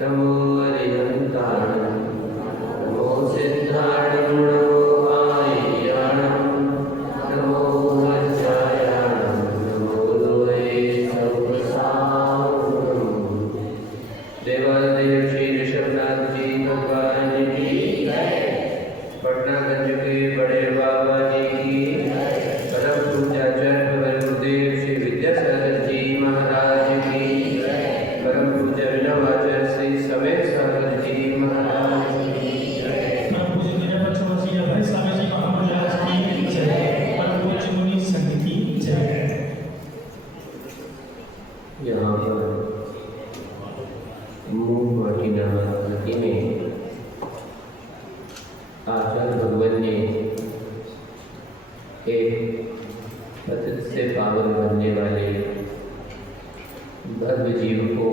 नमो अरिहन्ताणं नमो सिद्धाणं नमो आर्याणं नमो वज्रायाणं नमो लोहे सौसावणं। देवादेव श्री ऋषभनाथ जी भगवान की पटनागंज के बड़े बाबा जी की परम पूज्याचार्य गुरुदेव श्री विद्यासागर जी महाराज की परम पूज्य विनवाचार्य श्री समेत सागर जी महाराज की परम पूज्य वीरभद्र भाई स्वामी जी महाराज की जय। परम पूज्य मुनि संघ की जय। यहाँ पर मूल माटीना नदी में आचार्य भगवान ने एक पतित से पावन बनने वाले भव्य जीव को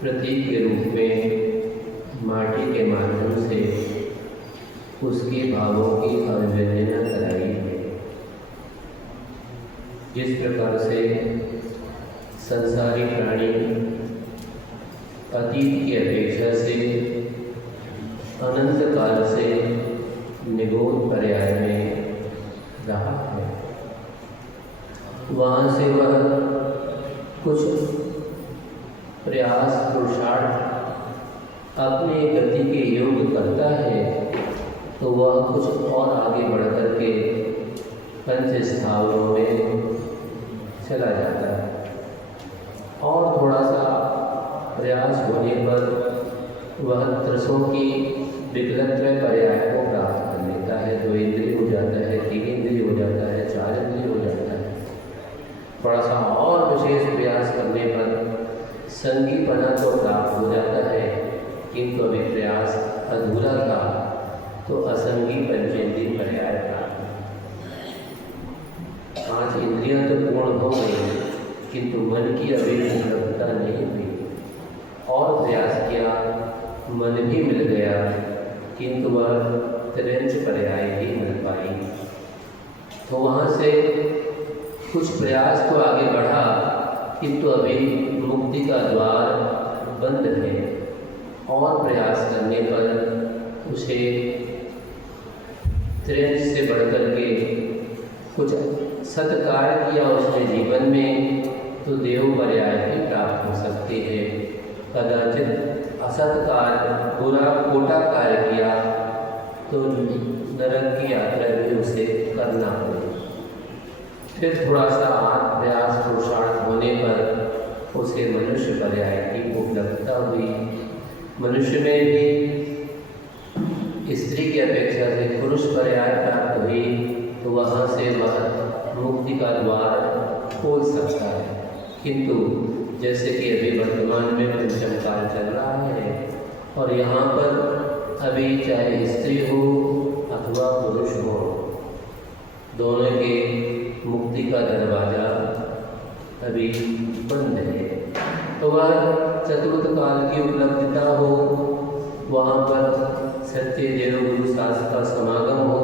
प्रतीक के रूप में माटी के माध्यम से उसके भावों की अभिव्यंजना कराई है। जिस प्रकार से संसारी प्राणी अतीत की अपेक्षा से अनंत काल से निगोद पर्याय में रहा है, वहाँ से वह कुछ प्रयास पुरुषार्थ अपने गति के योग करता है तो वह कुछ और आगे बढ़ कर के पंच स्थावरों में चला जाता है और थोड़ा सा प्रयास होने पर वह त्रसों की विकलत्रय पर्याय को प्राप्त कर लेता है। 2 इंद्रिय हो जाता है, 3 इंद्रिय हो जाता है, 4 इंद्रिय हो जाता है। थोड़ा सा और विशेष प्रयास करने पर संगीपना तो प्राप्त हो जाता है, किंतु अभी प्रयास अधूरा था तो असंगी पंचेंद्रिय पर्याय प्राप्त। 5 इंद्रियां तो पूर्ण हो गई किंतु मन की अभी उपलब्धता नहीं हुई। और प्रयास किया, मन भी मिल गया किंतु वह त्रिंच पर्याय ही मिल पाई। तो वहाँ से कुछ प्रयास तो आगे बढ़ा किंतु अभी मुक्ति का द्वार बंद है। और प्रयास करने पर उसे त्रिंच से बढ़कर के कुछ सत्कार्य किया उसने जीवन में तो देव पर्याय भी प्राप्त हो सकती है। कदाचित असत्कार बुरा खोटा कार्य किया तो नरक की यात्रा भी उसे करना पड़े। फिर थोड़ा सा प्रयास पुरुषार्थ होने पर उसे मनुष्य पर्याय की उपलब्धता हुई। मनुष्य में भी स्त्री की अपेक्षा से पुरुष पर्याय प्राप्त हुई तो वहाँ से वह मुक्ति का द्वार खोल सकता है। किंतु जैसे कि अभी वर्तमान में पंचम काल चल रहा है और यहाँ पर अभी चाहे स्त्री हो अथवा पुरुष हो, दोनों के मुक्ति का दरवाज़ा अभी बंद है। तो वह चतुर्थ काल की उपलब्धता हो, वहाँ पर सत्य देव गुरु शास्त्र का समागम हो,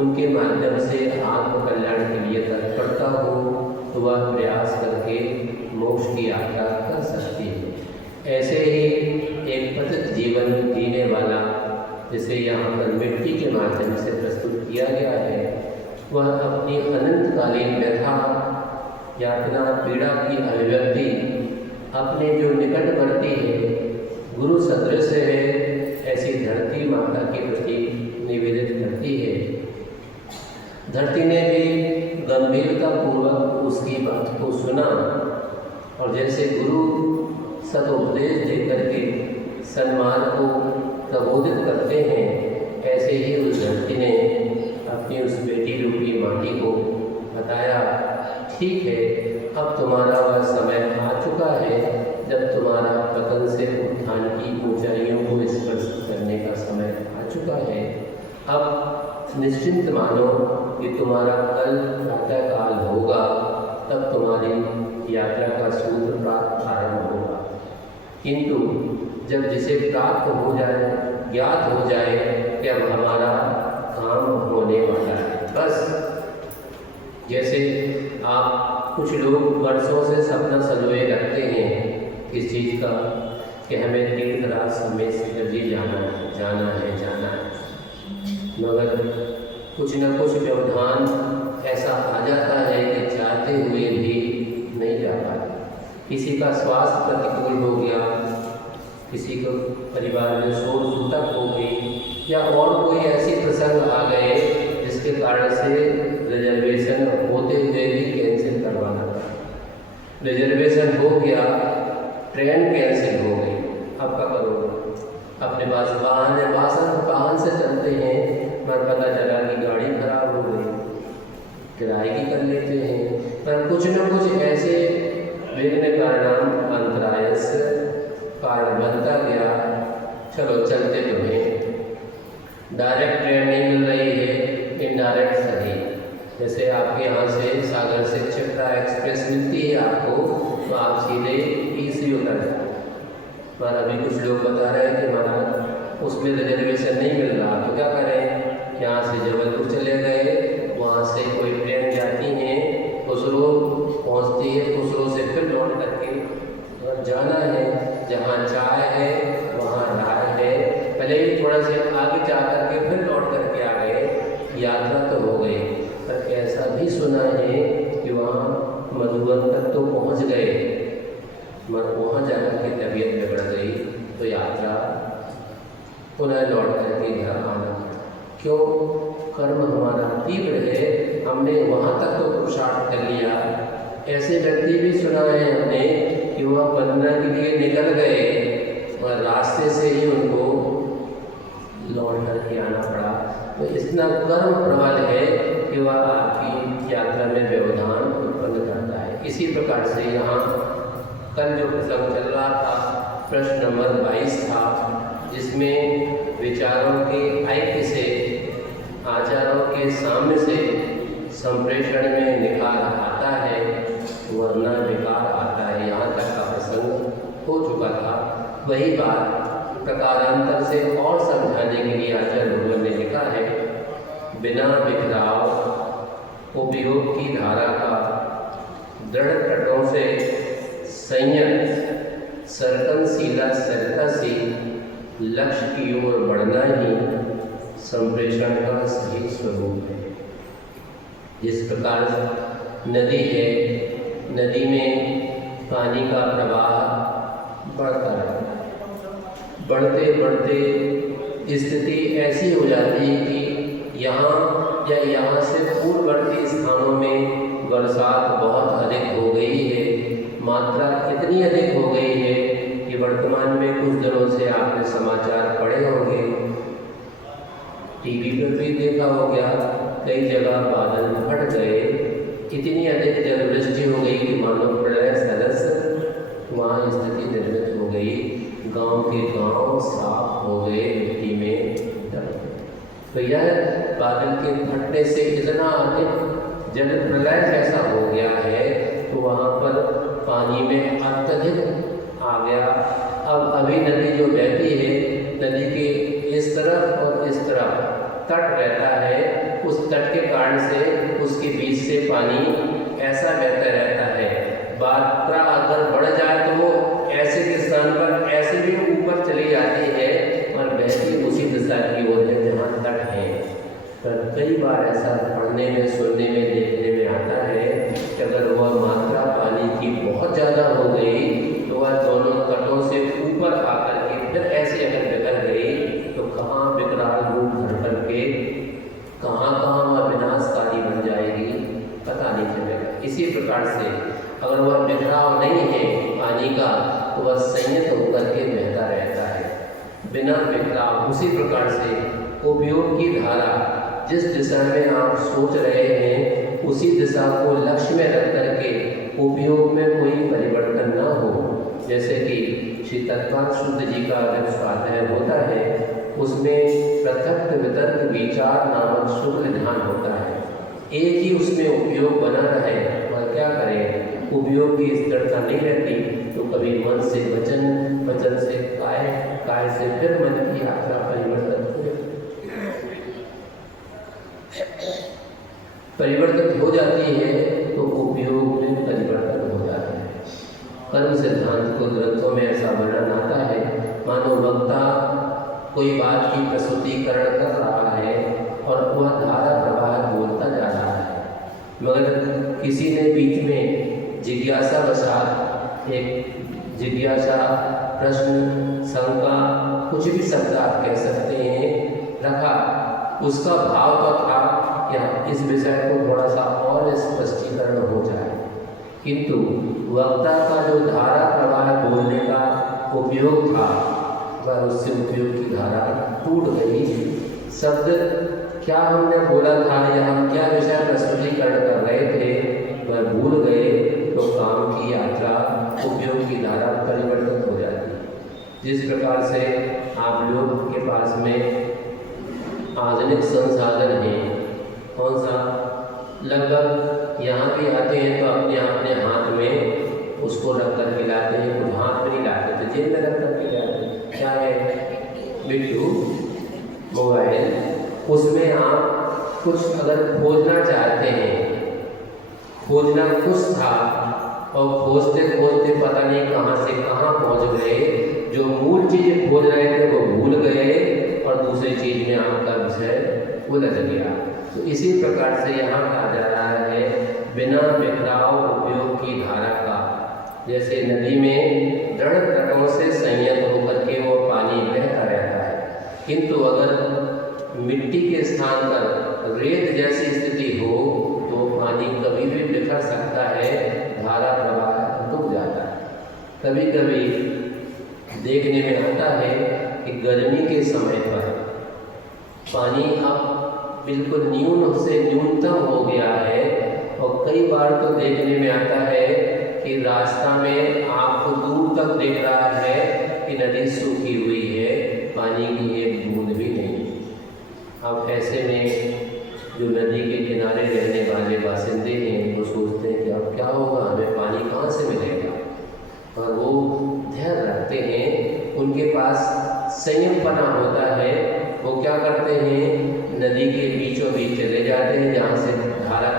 उनके माध्यम से आत्म कल्याण के लिए तत्परता हो तो वह प्रयास करके मोक्ष की यात्रा कर सकती है। ऐसे ही एक पतित जीवन जीने वाला जिसे यहाँ पर मिट्टी के माध्यम से प्रस्तुत किया गया है, वह अपनी अनंतकालीन व्यथा यातना पीड़ा की अभिव्यक्ति अपने जो निकटवर्ती है गुरु सदृश है ऐसी धरती माता के प्रति निवेदित करती है। धरती ने भी गंभीरता पूर्वक उसकी बात को सुना और जैसे गुरु सदुपदेश देकर के सन्मान को प्रबोधित करते हैं, ऐसे ही उस धरती ने अपनी उस बेटी रूपी माटी को बताया, ठीक है अब तुम्हारा वह समय आ चुका है जब तुम्हारा पतन से उत्थान की ऊंचाइयों को स्पर्श करने का समय आ चुका है। अब निश्चिंत मानो कि तुम्हारा कल प्रातः काल होगा, तब तुम्हारी यात्रा का सूत्र प्राप्त आरंभ होगा। किंतु जब जिसे प्राप्त हो जाए, ज्ञात हो जाए कि अब हमारा काम होने वाला है, बस जैसे आप कुछ लोग वर्षों से सपना संजोए रखते हैं किस चीज़ का, कि हमें तीर्थराज समेत शिखर जी जाना है, जाना है, जाना है। मगर कुछ न कुछ व्यवधान ऐसा आ जाता है कि चाहते हुए भी नहीं जा पाते। किसी का स्वास्थ्य प्रतिकूल हो गया, किसी को परिवार में शोर सूतक हो गई, या और कोई ऐसी प्रसंग आ गए जिसके कारण से रिजर्वेशन होते हुए भी कैंसिल करवाना पड़ा। रिजर्वेशन हो गया, ट्रेन कैंसिल हो गई, अब क्या करोगे? अपने पास वाहन से चलते हैं, पर पता चला कि गाड़ी खराब हो गई, किराए की कर लेते हैं, पर कुछ न कुछ ऐसे विघ्न कारणाम अंतरायस कारण बनता गया। चलो चलते तो हैं, डायरेक्ट ट्रेन नहीं मिल रही है, इनडायरेक्ट सही। जैसे आपके यहाँ से सागर से चपरा एक्सप्रेस मिलती है आपको, तो आप सीधे ईसी उतर जाते। पर अभी कुछ लोग बता रहे हैं कि हमारा उसमें रिजर्वेशन नहीं मिल रहा, तो क्या करें? यहाँ से जबलपुर चले गए, वहाँ से कोई ट्रेन जाती है, खुसरो पहुँचती है, खुसरो से फिर लौट करके अगर जाना है, जहाँ चाय है वहाँ राय है, पहले ही थोड़ा से आगे जा करके फिर लौट करके आ गए, यात्रा तो हो गई। पर ऐसा भी सुना है कि वहाँ मधुबन तक तो पहुँच गए, मगर वहाँ जाकर के तबीयत बिगड़ गई, तो यात्रा पुनः लौट करके घर आना पड़ा। क्यों? कर्म हमारा तीव्र है, हमने वहाँ तक तो पुरुषार्थ कर लिया। ऐसे व्यक्ति भी सुना है हमने कि वह बंदना के लिए निकल गए और रास्ते से ही उनको लौट करके आना पड़ा। तो इतना कर्म प्रबल है कि वह आपकी यात्रा में व्यवधान उत्पन्न करता है। इसी प्रकार से यहाँ कल जो प्रसंग चल रहा था, प्रश्न नंबर 22 था, जिसमें विचारों के ऐक्य से, आचारों के साम्य से संप्रेषण में निखार आता है, वरना विकार आता है। यहाँ तक का प्रसंग हो चुका था। वही बात प्रकारांतर से और समझाने के लिए आचार्य भगवान ने लिखा है, बिना बिखराव उपयोग की धारा का दृढ़ तटों से संयत सर्कनशीला सरिता से लक्ष्य की ओर बढ़ना ही संप्रेषण का सही स्वरूप है। जिस प्रकार नदी है, नदी में पानी का प्रवाह बढ़ता है, बढ़ते बढ़ते स्थिति ऐसी हो जाती है कि यहाँ या यहाँ से पूर्ववर्ती स्थानों में बरसात बहुत अधिक हो गई है, मात्रा इतनी अधिक हो गई है कि वर्तमान में कुछ दिनों से आपने समाचार पढ़े होंगे, टीवी पर भी देखा हो गया, कई जगह बादल फट गए, इतनी अधिक जलवृष्टि हो गई कि मानो प्रलय सदस्य वहाँ स्थिति निर्मित हो गई। गांव के गांव साफ हो गए, मिट्टी में दब गए। तो यह बादल के फटने से इतना अधिक जल प्रलय जैसा हो गया है, तो वहाँ पर पानी में अत्यधिक आ गया। अब अभी नदी जो बहती है, नदी के इस तरफ और इस तरफ तट रहता है, उस तट के कारण से उसके बीच से पानी ऐसा बहता रहता है। मात्रा अगर बढ़ जाए तो वो ऐसे के स्थान पर ऐसे भी ऊपर चली जाती है और बहती उसी दिशा की ओर है जहाँ तट है। पर कई बार ऐसा पढ़ने में, सुनने में, देखने में आता है कि अगर वह मात्रा पानी की बहुत ज़्यादा हो गई तो वह दोनों तटों से ऊपर आकर के फिर ऐसे अगर बिखर गई तो कहाँ विकराल रूप धर करके कहाँ वह विनाशकारी बन जाएगी, पता नहीं चलेगा। इसी प्रकार से अगर वह बिखराव नहीं है पानी का, तो वह संयत होकर के बहता रहता है बिना बिखराव। उसी प्रकार से उपयोग की धारा, जिस दिशा में आप सोच रहे हैं उसी दिशा को लक्ष्य में रख करके उपयोग में कोई परिवर्तन न हो। जैसे कि श्री तत्पाल शुद्ध जी का जब स्वाध्याय होता है, उसमें पृथक वितर्क विचार नामक शुक्ल ध्यान होता है। एक ही उसमें उपयोग बना रहे, और क्या करें, उपयोग की स्थिरता नहीं रहती, तो कभी मन से वचन, वचन से काय, काय से फिर मन की यात्रा परिवर्तन हो जाती है, तो उपयोग में परिवर्तन हो जाता है। कर्म सिद्धांत अद्भुत ग्रंथों में ऐसा वर्णन आता है मानो वक्ता कोई बात की प्रस्तुतिकरण कर रहा है और वह धारा प्रवाह बोलता जा रहा है, मगर किसी ने बीच में जिज्ञासावशात एक जिज्ञासा, प्रश्न, शंका, कुछ भी शब्द आप कह सकते हैं, रखा। उसका भाव तो था कि इस विषय को थोड़ा सा और स्पष्टीकरण हो जाए, किंतु वक्ता का जो धारा प्रवाह बोलने का उपयोग था वह उससे उपयोग की धारा टूट गई। शब्द क्या हमने बोला था या हम क्या विषय प्रस्तुतिकरण कर रहे थे वह भूल गए तो काम की यात्रा, उपयोग की धारा परिवर्तित हो जाती है। जिस प्रकार से आप लोग के पास में आधुनिक संसाधन है, कौन सा, लगभग यहाँ भी आते हैं तो अपने अपने हाथ में उसको रख कर के लाते हैं, कुछ हाथ में नहीं लाते तो जेब में रख कर के लाते हैं। क्या है, बिट्टू मोबाइल, उसमें आप कुछ अगर खोजना चाहते हैं, खोजना कुछ था और खोजते खोजते पता नहीं कहाँ से कहाँ पहुँच गए, जो मूल चीज़ खोज रहे थे वो भूल गए और दूसरी चीज़ में आपका विषय उलझ गया। तो इसी प्रकार से यहाँ कहा जा रहा है बिना बिखराव उपयोग की धारा का, जैसे नदी में दृढ़ तटों से संयत होकर के वो पानी बहता रहता है, किंतु अगर मिट्टी के स्थान पर रेत जैसी स्थिति हो तो पानी कभी भी बिखर सकता है, धारा प्रवाह रुक जाता है। कभी कभी देखने में आता है कि गर्मी के समय पर पानी अब बिल्कुल न्यून से न्यूनतम हो गया है और कई बार तो देखने में आता है कि रास्ता में आपको दूर तक दिख रहा है कि नदी सूखी हुई है, पानी की एक बूंद भी नहीं। अब ऐसे में जो नदी के किनारे रहने वाले बासिंदे हैं वो सोचते हैं कि अब क्या होगा, हमें पानी कहाँ से मिलेगा, और वो धैर्य रखते हैं, उनके पास संयमपना होता है। वो क्या करते हैं, नदी के बीचों बीच चले जाते हैं, जहाँ से धारा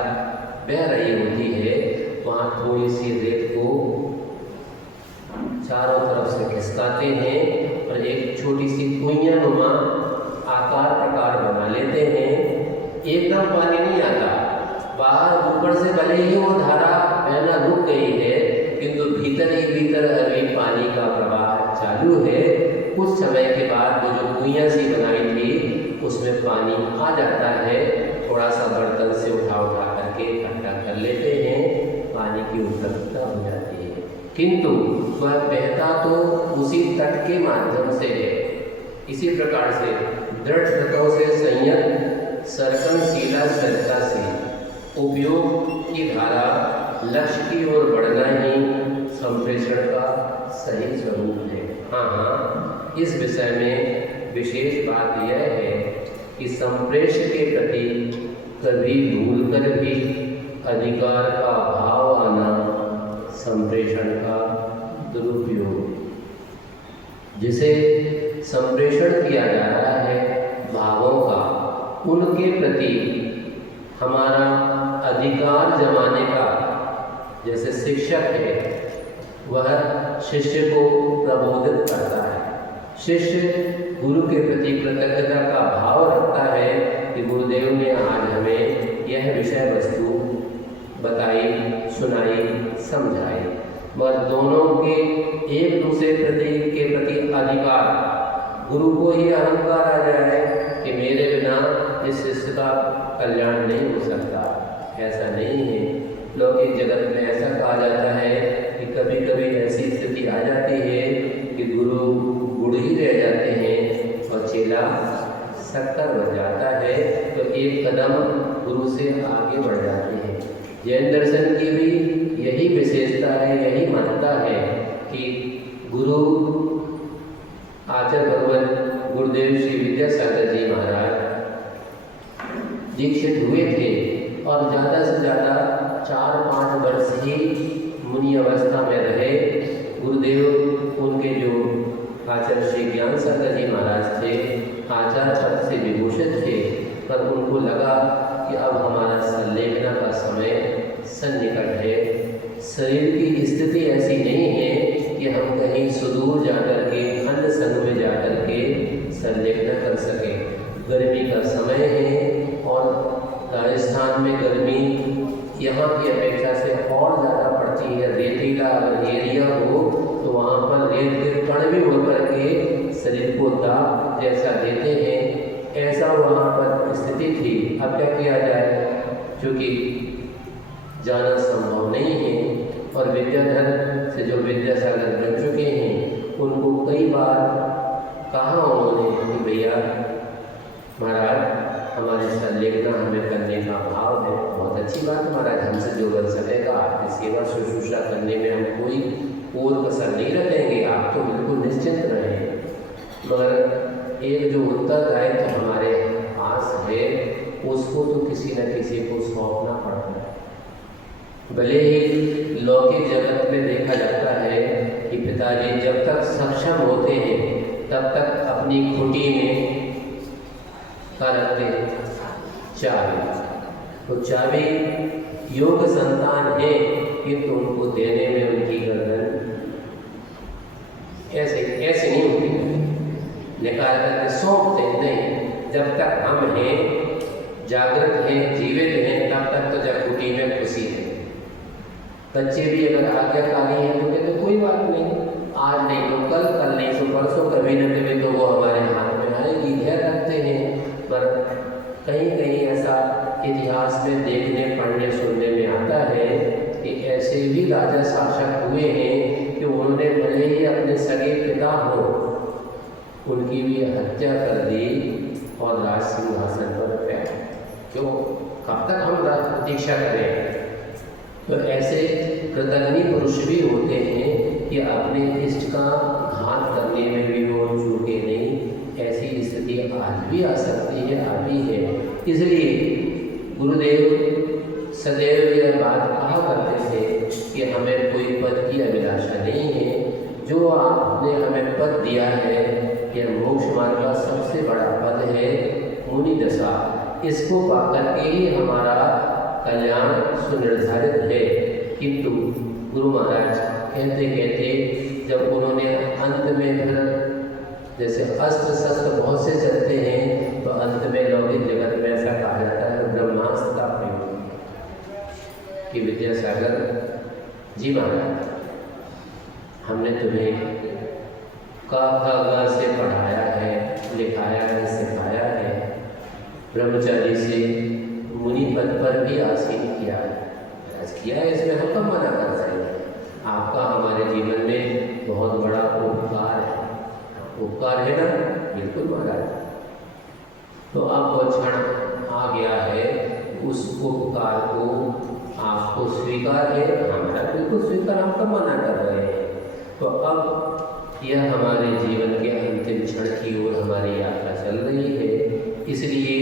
बह रही होती है, वहाँ थोड़ी सी रेत को चारों तरफ से खिसकाते हैं और एक छोटी सी कुइयाँ नुमा आकार प्रकार बना लेते हैं। एकदम पानी नहीं आता, बाहर ऊपर से भले ही वो धारा बहना रुक गई है, किंतु भीतर ही भीतर अभी पानी का प्रवाह चालू है। कुछ समय के बाद वो जो कुइयाँ सी बनाई थी उसमें पानी आ जाता है, थोड़ा सा बर्तन से उठा करके इकट्ठा कर लेते हैं, पानी की उपलब्धता हो जाती है, किंतु वह बहता तो उसी तट के माध्यम से है। इसी प्रकार से दृढ़ तटों से संयत सर्कनशीला सरता से उपयोग की धारा लक्ष्य की ओर बढ़ना ही संप्रेषण का सही स्वरूप है। हाँ, इस विषय में विशेष बात यह है कि संप्रेष के प्रति कभी भूल कर भी अधिकार का भाव आना संप्रेषण का दुरुपयोग। जिसे संप्रेषण किया जा रहा है भावों का, उनके प्रति हमारा अधिकार जमाने का, जैसे शिक्षक है वह शिष्य को प्रबोधित करता है, शिष्य गुरु के प्रति कृतज्ञता का भाव रखता है कि गुरुदेव ने आज हमें यह विषय वस्तु बताई, सुनाई, समझाई, मगर दोनों के एक दूसरे के प्रति अधिकार, गुरु को ही अहंकार आ जाए कि मेरे बिना इस शिष्य का कल्याण नहीं हो सकता। ऐसा नहीं है। लौकिक जगत में ऐसा कहा जाता है कि कभी कभी ऐसी स्थिति आ जाती है कि गुरु गुड़ ही रह जाते हैं और चेला शक्कर बन जाता है, तो एक कदम गुरु से आगे बढ़ जाते हैं। जैन दर्शन की भी यही विशेषता है, यही मान्यता है कि गुरु आचार्य भगवत गुरुदेव श्री विद्यासागर जी महाराज दीक्षित हुए थे और ज़्यादा से ज़्यादा 4-5 वर्ष ही मुनि अवस्था में रहे। गुरुदेव उनके जो आचार्य श्री ज्ञान सागर जी महाराज थे, आचार्य पद से विभूषित थे, पर उनको लगा कि अब हमारा संलेखना का समय सन्निकट है, शरीर की स्थिति ऐसी नहीं है कि हम हम कहीं सुदूर जाकर के अन्य संघ में जाकर के संलेखना कर सकें। गर्मी का समय है और राजस्थान में गर्मी यहाँ की अपेक्षा से और ज़्यादा पड़ती है। रेतीला अगर एरिया हो तो वहाँ पर रेत के कण भी उड़ करके शरीर को दाब जैसा देते हैं, ऐसा वहाँ पर स्थिति थी। अब क्या किया जाए, क्योंकि जाना संभव नहीं है और विद्याधर से जो विद्यासागर बन चुके हैं उनको कई बार कहा उन्होंने कि भैया महाराज हमारे संलेखना हमें करने का भाव है। बहुत अच्छी बात महाराज, हमसे जो बन सकेगा आपकी सेवा शुश्रूषा करने में हम कोई और कसर नहीं रखेंगे, आप तो बिल्कुल निश्चिंत रहें। मगर एक जो उत्तरदायित्व तो हमारे पास है उसको तो किसी न किसी को सौंपना पड़ता है। भले ही लौकिक जगत में देखा जाता है कि पिताजी जब तक सक्षम होते हैं तब तक अपनी खुटी में का रखते चाबी, तो चाबी योग संतान है किंतु उनको देने में उनकी गर्दन ऐसे नहीं होती, निकाल करके सौंपते नहीं। जब तक हम हैं, जागृत हैं, जीवित हैं, तब तक तो जब कुटी में खुशी है। बच्चे भी अगर आज्ञाकारी हैं तो कहते कोई बात नहीं, आज नहीं तो कल, कल नहीं तो परसों, कभी न कभी तो वो हमारे हाथ में आएगी, धैर्य रखते हैं। पर कहीं कहीं ऐसा इतिहास में देखने पढ़ने सुनने में आता है कि ऐसे भी राजा शासक हुए हैं कि उन्होंने भले ही अपने सगे पिता हो उनकी भी हत्या कर दी और राज सिंहासन पर बैठ। क्यों, कब तक हम प्रतीक्षा करें? तो ऐसे कृतज्ञ पुरुष भी होते हैं कि अपने इष्ट का घात करने में भी वो चूके नहीं। ऐसी स्थिति आज भी आ सकती है, अभी है। इसलिए गुरुदेव सदैव यह बात कहा करते थे कि हमें कोई पद की अभिलाषा नहीं है। जो आपने हमें पद दिया है यह मोक्ष मार्ग का सबसे बड़ा पद है, मुनि दशा। इसको पाकर के ही हमारा कल्याण सुनिर्धारित है। किंतु गुरु महाराज कहते कहते जब उन्होंने अंत में फिर जैसे अस्त्र शस्त्र बहुत से चलते हैं तो अंत में लौकिक जगत में ऐसा कहा जाता है ब्रह्मास्त्र का प्रयोग कि विद्यासागर जी महाराज हमने तुम्हें क ख ग से पढ़ाया है, लिखाया है, सिखाया है, ब्रह्मचारी से मुनि पद पर भी आसीन किया है। इसमें हम कब मना कर रहे हैं? आपका हमारे जीवन में बहुत बड़ा उपकार है। उपकार है ना? बिल्कुल महाराज। तो अब वो क्षण आ गया है, उस उपकार को आपको स्वीकार है, हमारा बिल्कुल स्वीकार, हम कब मना कर रहे हैं? तो अब यह हमारे जीवन के अंतिम क्षण की ओर हमारी यात्रा चल रही है। इसलिए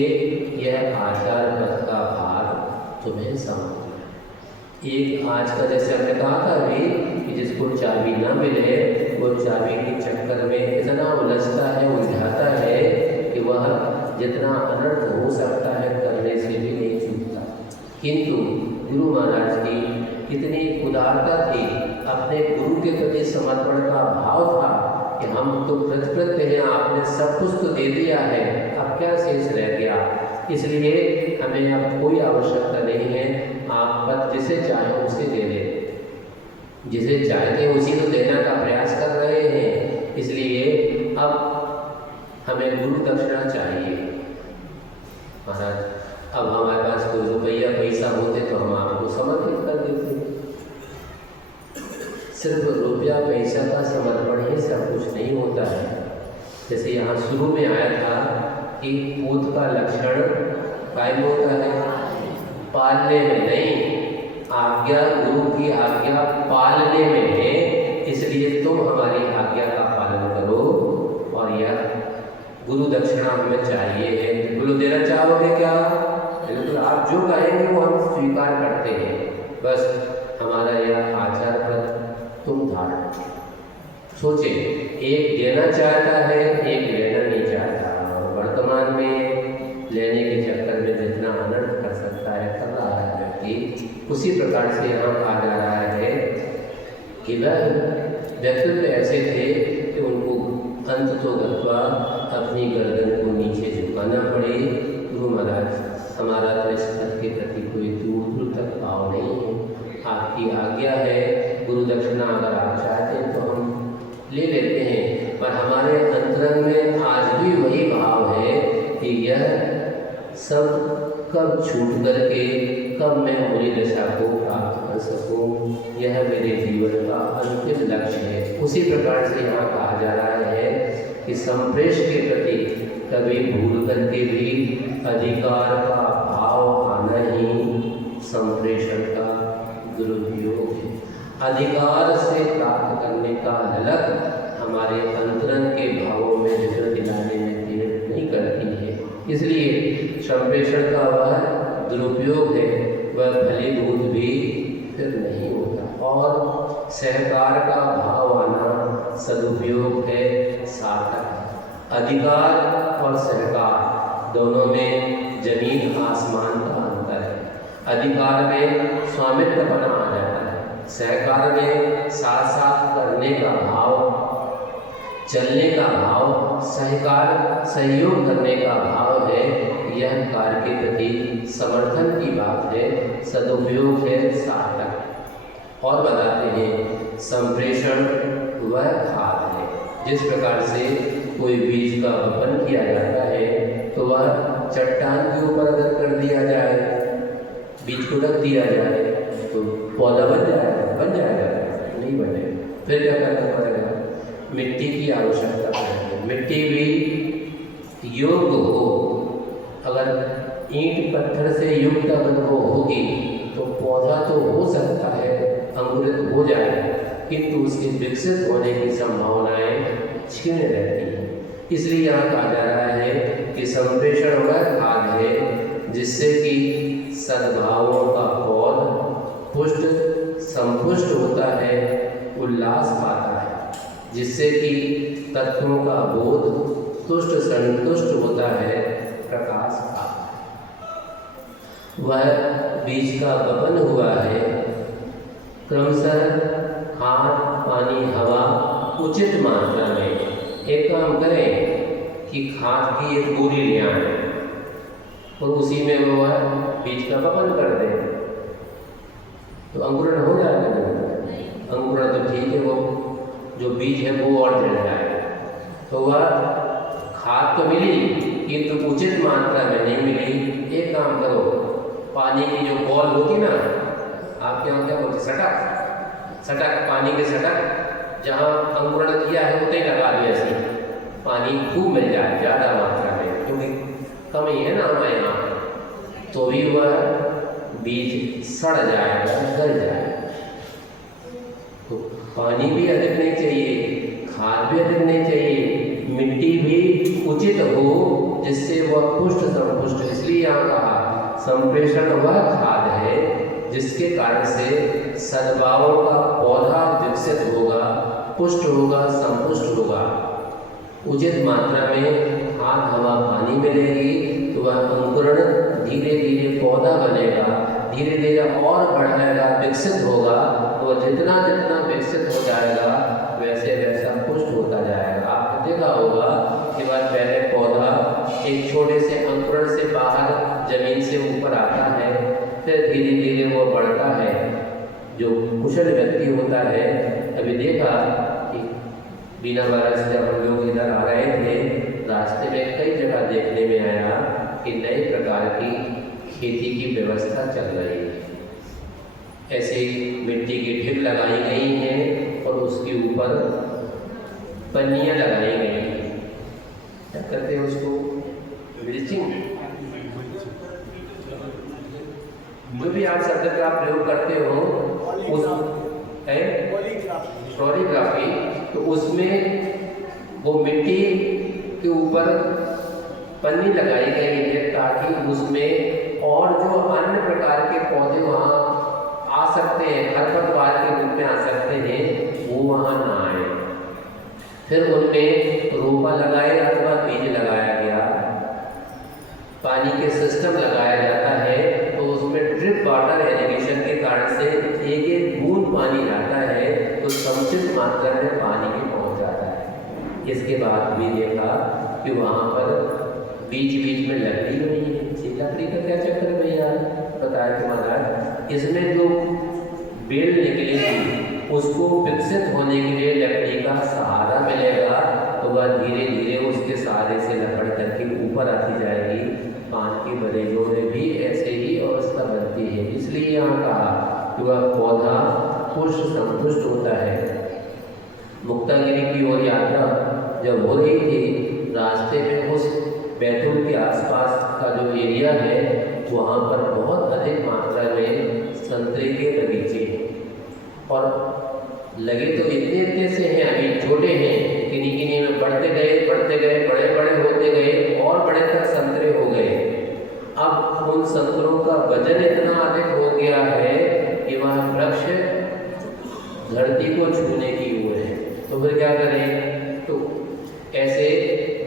यह आचार पथ का भार तुम्हें समझना। एक आज का जैसे हमने कहा था अभी कि जिसको चाबी ना मिले वो चाबी के चक्कर में इतना उलझता है, उलझाता है कि वह जितना अनर्थ हो सकता है करने से भी नहीं चूकता। किंतु गुरु महाराज की इतनी उदारता थी, अपने गुरु के प्रति समर्पण का भाव था कि हम तो कृतकृत्य हैं, आपने सब कुछ तो दे दिया है, अब क्या शेष रह गया। इसलिए हमें अब कोई आवश्यकता नहीं है, आप पद जिसे चाहें उसे दे दें, जिसे चाहते हैं उसी को देने का प्रयास कर रहे हैं। इसलिए अब हमें गुरु दक्षिणा चाहिए। महाराज अब हमारे पास कोई रुपया पैसा होते तो हम आपको समर्पित कर देते। सिर्फ रुपया पैसा का समर्पण ही सब कुछ नहीं होता है। जैसे यहाँ शुरू में आया था कि पूत का लक्षण कायम होता है, पालने में नहीं। आज्ञा गुरु की आज्ञा पालने में है, इसलिए तुम हमारी आज्ञा का पालन करो। और यह गुरु दक्षिणा हमें चाहिए है। गुरु देना चाहोगे क्या? बिल्कुल, आप जो कहेंगे वो हम स्वीकार करते हैं। बस हमारा यह आचार पर तुम धारण सोचे, एक देना चाहता है, एक लेना नहीं चाहता। वर्तमान में लेने के चक्कर में जितना अनर्थ कर सकता है कर रहा है व्यक्ति, उसी प्रकार से यहाँ आ जा रहा है कि वह व्यक्तित्व ऐसे थे कि उनको अंततोगत्वा अपनी गर्दन को नीचे झुकाना पड़े। गुरु महाराज, हमारा तो इस पद के प्रति कोई दूर दूर तक भाव नहीं है, आपकी आज्ञा है, गुरु दक्षिणा अगर आप चाहते हैं तो हम ले लेते हैं, पर हमारे अंतरंग में आज भी वही भाव है कि यह सब कब छूट करके कब मैं मुनि दशा को प्राप्त कर सकूं, यह मेरे जीवन का अंतिम लक्ष्य है। उसी प्रकार से यहाँ कहा जा रहा है कि संप्रेष के प्रति कभी भूल करके भी अधिकार का भाव आना ही संप्रेषण का दुरुपयोग है। अधिकार से प्राप्त करने का ललक हमारे अंतरंग के भावों में विचरण दिलाने में देर नहीं करती है, इसलिए संप्रेषण का वह दुरुपयोग है वह फलीभूत भी फिर नहीं होता। और सहकार का भाव आना सदुपयोग है, सार्थक है। अधिकार और सहकार दोनों में जमीन आसमान का अंतर है। अधिकार में स्वामित्वपना आ जाता है, सहकार में साथ साथ करने का भाव, चलने का भाव, सहयोग करने का भाव है। यह कार्य के प्रति समर्थन की बात है, सदुपयोग है, सार्थक। और बताते हैं संप्रेषण वह खाद है, जिस प्रकार से कोई बीज का वपन किया जाता है तो वह चट्टान के ऊपर अगर कर दिया जाए, बीज को रख दिया जाए तो पौधा बन जाएगा नहीं बनेगा। फिर क्या करना पड़ेगा, मिट्टी की आवश्यकता पड़ेगी। मिट्टी भी योग्य हो, अगर ईंट पत्थर से युक्त अगर वो होगी तो पौधा तो हो सकता है, अंकुरित हो जाए, किंतु उसके विकसित होने की संभावनाएं क्षीण रहती हैं। इसलिए यहाँ कहा जा रहा है कि संप्रेषण वह खाद है जिससे कि सद्भावों का पौध पुष्ट संपुष्ट होता है, उल्लास पाता है, जिससे कि तत्वों का बोध तुष्ट संतुष्ट होता है, प्रकाश पाता है। वह बीज का वपन हुआ है, क्रमशः खाद, पानी, हवा उचित मात्रा में। एक काम करें कि खाद की एक बोरी ले आए और उसी में वो बीज का वपन कर दें तो अंकुरण हो जाएगा। अंकुरण तो ठीक है, वो जो बीज है वो और जल जाएगा। तो वह खाद तो मिली किंतु उचित मात्रा में नहीं मिली। एक काम करो, पानी की जो बॉल होती ना, आपके यहाँ क्या बोलते, सटक, पानी के सटक जहाँ अंकुरण किया है उतने लगा दिया, ऐसे पानी खूब मिल जाए ज़्यादा मात्रा में, क्योंकि कम ही है ना हमारे यहाँ, तो भी वह बीज सड़ जाएगा, गल जाएगा। तो पानी भी अधिक नहीं चाहिए, खाद भी अधिक नहीं चाहिए, मिट्टी भी उचित हो जिससे वह पुष्ट संपुष्ट। इसलिए यहाँ कहा संप्रेषण वह खाद है जिसके कारण से सद्भावों का पौधा विकसित होगा, पुष्ट होगा, संपुष्ट होगा। उचित मात्रा में खाद, हवा, पानी मिलेगी तो वह अंकुरण धीरे धीरे पौधा बनेगा, धीरे धीरे और बढ़ेगा, विकसित होगा। तो जितना जितना विकसित हो जाएगा वैसे वैसा पुष्ट होता जाएगा। आपने देखा होगा कि वह पहले पौधा एक छोटे से अंकुरण से बाहर जमीन से ऊपर आता है, फिर धीरे धीरे वो बढ़ता है। जो कुशल व्यक्ति होता है, अभी देखा कि बिना बारिश से जब हम लोग इधर आ रहे थे, रास्ते में कई जगह देखने में आया कि नए प्रकार की खेती की व्यवस्था चल रही है। ऐसे मिट्टी की ढिप लगाई गई हैं और उसके ऊपर पन्नियाँ लगाई गई हैं। क्या कहते हैं उसको, मिल्चिंग, जो भी आप शब्द का प्रयोग करते हो उस है पॉलीग्राफी, तो उसमें वो मिट्टी के ऊपर पन्नी लगाई गई है ताकि उसमें और जो अन्य प्रकार के पौधे वहाँ आ सकते हैं, खरपतवार के रूप में आ सकते हैं, वो वहाँ ना आए। फिर उनमें रोपा लगाए अथवा बीज लगाया गया, पानी के सिस्टम लगाया जाता है। तो उसमें ड्रिप वाटर इरिगेशन के कारण से एक एक बूंद पानी आता है तो समुचित मात्रा में पानी भी पहुँच जाता है। इसके बाद भी देखा कि वहाँ पर बीच बीच में लकड़ी नहीं है। लकड़ी का क्या चक्कर है भैया? बताया कि महाराज इसमें जो बेल निकली थी उसको विकसित होने के लिए लकड़ी का सहारा मिलेगा, तो वह धीरे धीरे उसके सहारे से लकड़ करके ऊपर आती जाएगी। पान की बरेजों में भी ऐसे ही अवस्था बनती है। इसलिए यहाँ कहा कि वह पौधा पुष्ट संतुष्ट होता है। मुक्तागिरी की ओर यात्रा जब हो रही थी, रास्ते में उस बैतूल के आसपास का जो एरिया है वहाँ पर बहुत अधिक मात्रा में संतरे के बगीचे हैं और लगे तो इतने इतने से हैं, अभी छोटे हैं, किन्हीं किन्हीं में बढ़ते गए बड़े बड़े होते गए और बड़े तक संतरे हो गए। अब उन संतरों का वजन इतना अधिक हो गया है कि वह वृक्ष धरती को छूने की ओर है। तो फिर क्या करें? तो ऐसे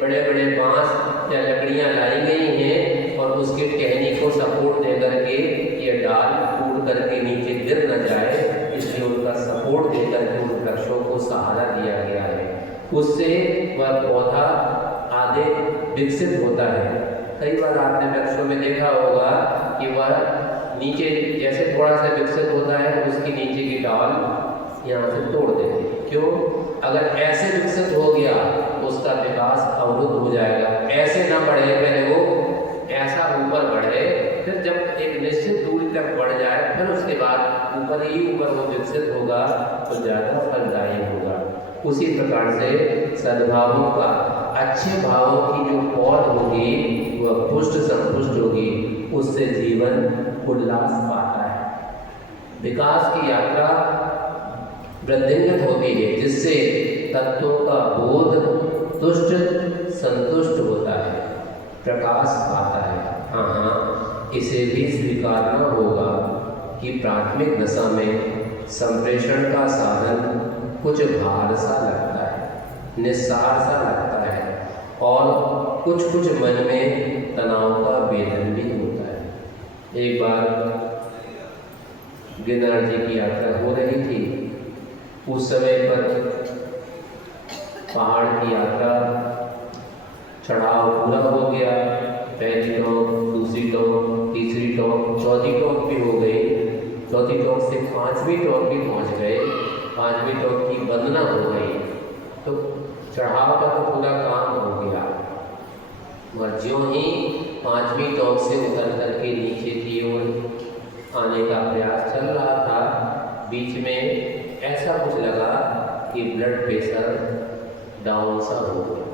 बड़े बड़े बांस या लकड़ियाँ लाई गई हैं और उसके टहनी को सपोर्ट दे करके ये डाल टूट करके नीचे गिर न जाए, इसलिए उनका सपोर्ट दे करके उन वृक्षों को सहारा दिया गया है। उससे वह पौधा आगे विकसित होता है। कई बार आपने वृक्षों में देखा होगा कि वह नीचे जैसे थोड़ा सा विकसित होता है उसकी नीचे की डाल यहाँ से तोड़ देते हैं। क्यों? अगर ऐसे विकसित हो गया तो उसका विकास अवरुद्ध हो जाएगा। ऐसे ना बढ़े, पहले वो ऐसा ऊपर बढ़े, फिर जब एक निश्चित दूरी तक बढ़ जाए फिर उसके बाद ऊपर वो विकसित होगा तो ज़्यादा फलदायी होगा। उसी प्रकार से सद्भावों का, अच्छे भावों की जो पौध होगी वह पुष्ट संतुष्ट होगी, उससे जीवन उल्लास पाता है। विकास की यात्रा वृद्धिंगत होती है, जिससे तत्वों का बोध तुष्ट संतुष्ट होता है, प्रकाश पाता है। हाँ, इसे भी स्वीकारना होगा कि प्राथमिक दशा में संप्रेषण का साधन कुछ भार सा लगता है, निस्सार सा लगता है और कुछ मन में तनाव का वेदन भी होता है। एक बार गिरनार जी की यात्रा हो रही थी, उस समय पर पहाड़ की यात्रा चढ़ाव पूरा हो गया। पहली टोक, दूसरी टोक, तीसरी टोक, चौथी टोक भी हो गई। चौथी टोक से पांचवी टोक भी पहुंच गए। पांचवी टोक की वंदना हो गई तो चढ़ाव का तो पूरा काम हो गया। और ज्यों ही पांचवी टोक से उतर करके नीचे की ओर आने का प्रयास चल रहा था, बीच में ऐसा कुछ लगा कि ब्लड प्रेशर डाउन सा हो गया।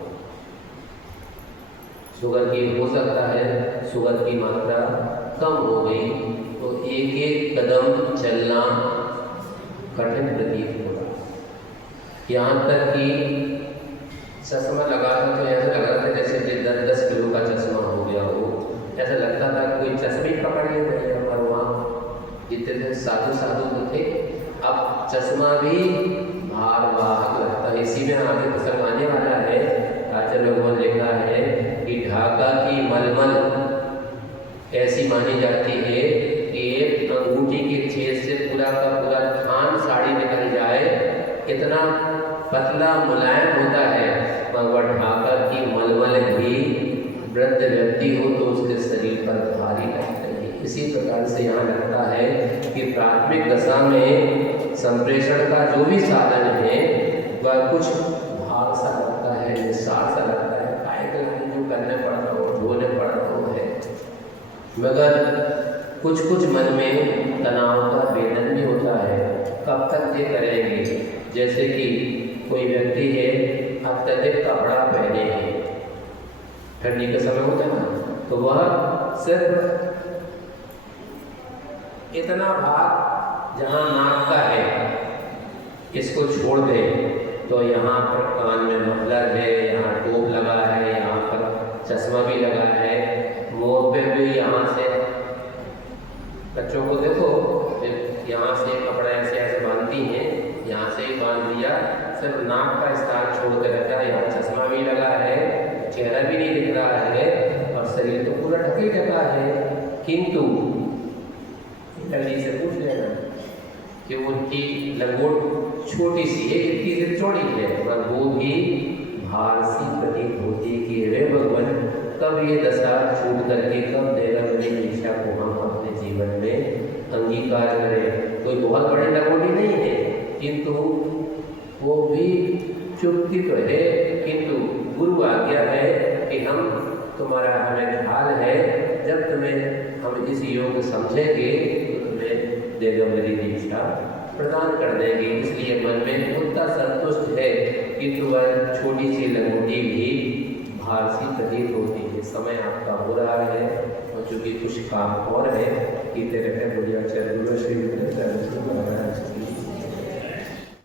शुगर की हो सकता है शुगर की मात्रा कम हो गई, तो एक एक कदम चलना कठिन प्रतीत होगा। यहाँ तक कि चश्मा लगा था तो ऐसा लग रहा था जैसे 10 किलो का चश्मा हो गया हो। ऐसा लगता था कोई चश्मे पकड़ ले रहे हैं। पर वहाँ जितने साधु तो थे, अब चश्मा भी भारवाहक लगता है। इसी में आगे प्रसंग आने वाला है। आचार्य भगवान लिखा है कि ढाका की मलमल ऐसी मानी जाती है कि एक अंगूठी के छेद से पूरा का पूरा थान साड़ी निकल जाए, इतना पतला मुलायम होता है। मगर ढाका की मलमल भी वृद्ध व्यक्ति हो तो उसके शरीर पर भारी लगती है। इसी प्रकार से यहाँ लगता है कि प्राथमिक दशा में संप्रेषण का जो भी साधन है वह कुछ भार सा लगता है, निस्सार सा लगता है, काय जो करने पड़ता हो, ढोने पड़ता हो है। मगर कुछ मन में तनाव का वेदन भी होता है। कब तक ये करेंगे? जैसे कि कोई व्यक्ति है, अत्यधिक कपड़ा पहने हैं, ठंडी का समय होता है ना, तो वह सिर्फ इतना भाग जहाँ नाक का है इसको छोड़ दे, तो यहाँ पर कान में मफलर है, यहाँ टोप लगा है, यहाँ पर चश्मा भी लगा है, मुँह पे भी यहाँ से, बच्चों को देखो यहाँ से कपड़ा ऐसे बांधती हैं, यहाँ से ही बांध दिया, सिर्फ नाक का स्थान छोड़ के रखा है। यहाँ चश्मा भी लगा है, चेहरा भी नहीं दिख रहा है और शरीर तो पूरा ढके ढका है। किंतु जी से पूछ लेना कि उनकी लंगोट छोटी सी है, इतनी से चौड़ी है, पर वो भी भार सी प्रतीत होती कि वे भगवान कब ये दशा छूट करके कब देगा मेरी दीक्षा को हम अपने जीवन में अंगीकार करें। कोई बहुत बड़ी लगोटी नहीं है, किंतु वो भी चुपती तो है, किंतु गुरु आज्ञा है कि हम तुम्हारा हमें ख्याल है, जब तुम्हें हम इस योग समझेंगे तो तुम्हें देवगरी दीक्षा प्रदान कर देंगे। इसलिए मन में उतना संतुष्ट है, किंतु वह छोटी सी लंगोटी भी भार सी प्रतीत होती है। समय आपका हो रहा है और चूंकि कुछ काम और है कि तेरे मुझे श्री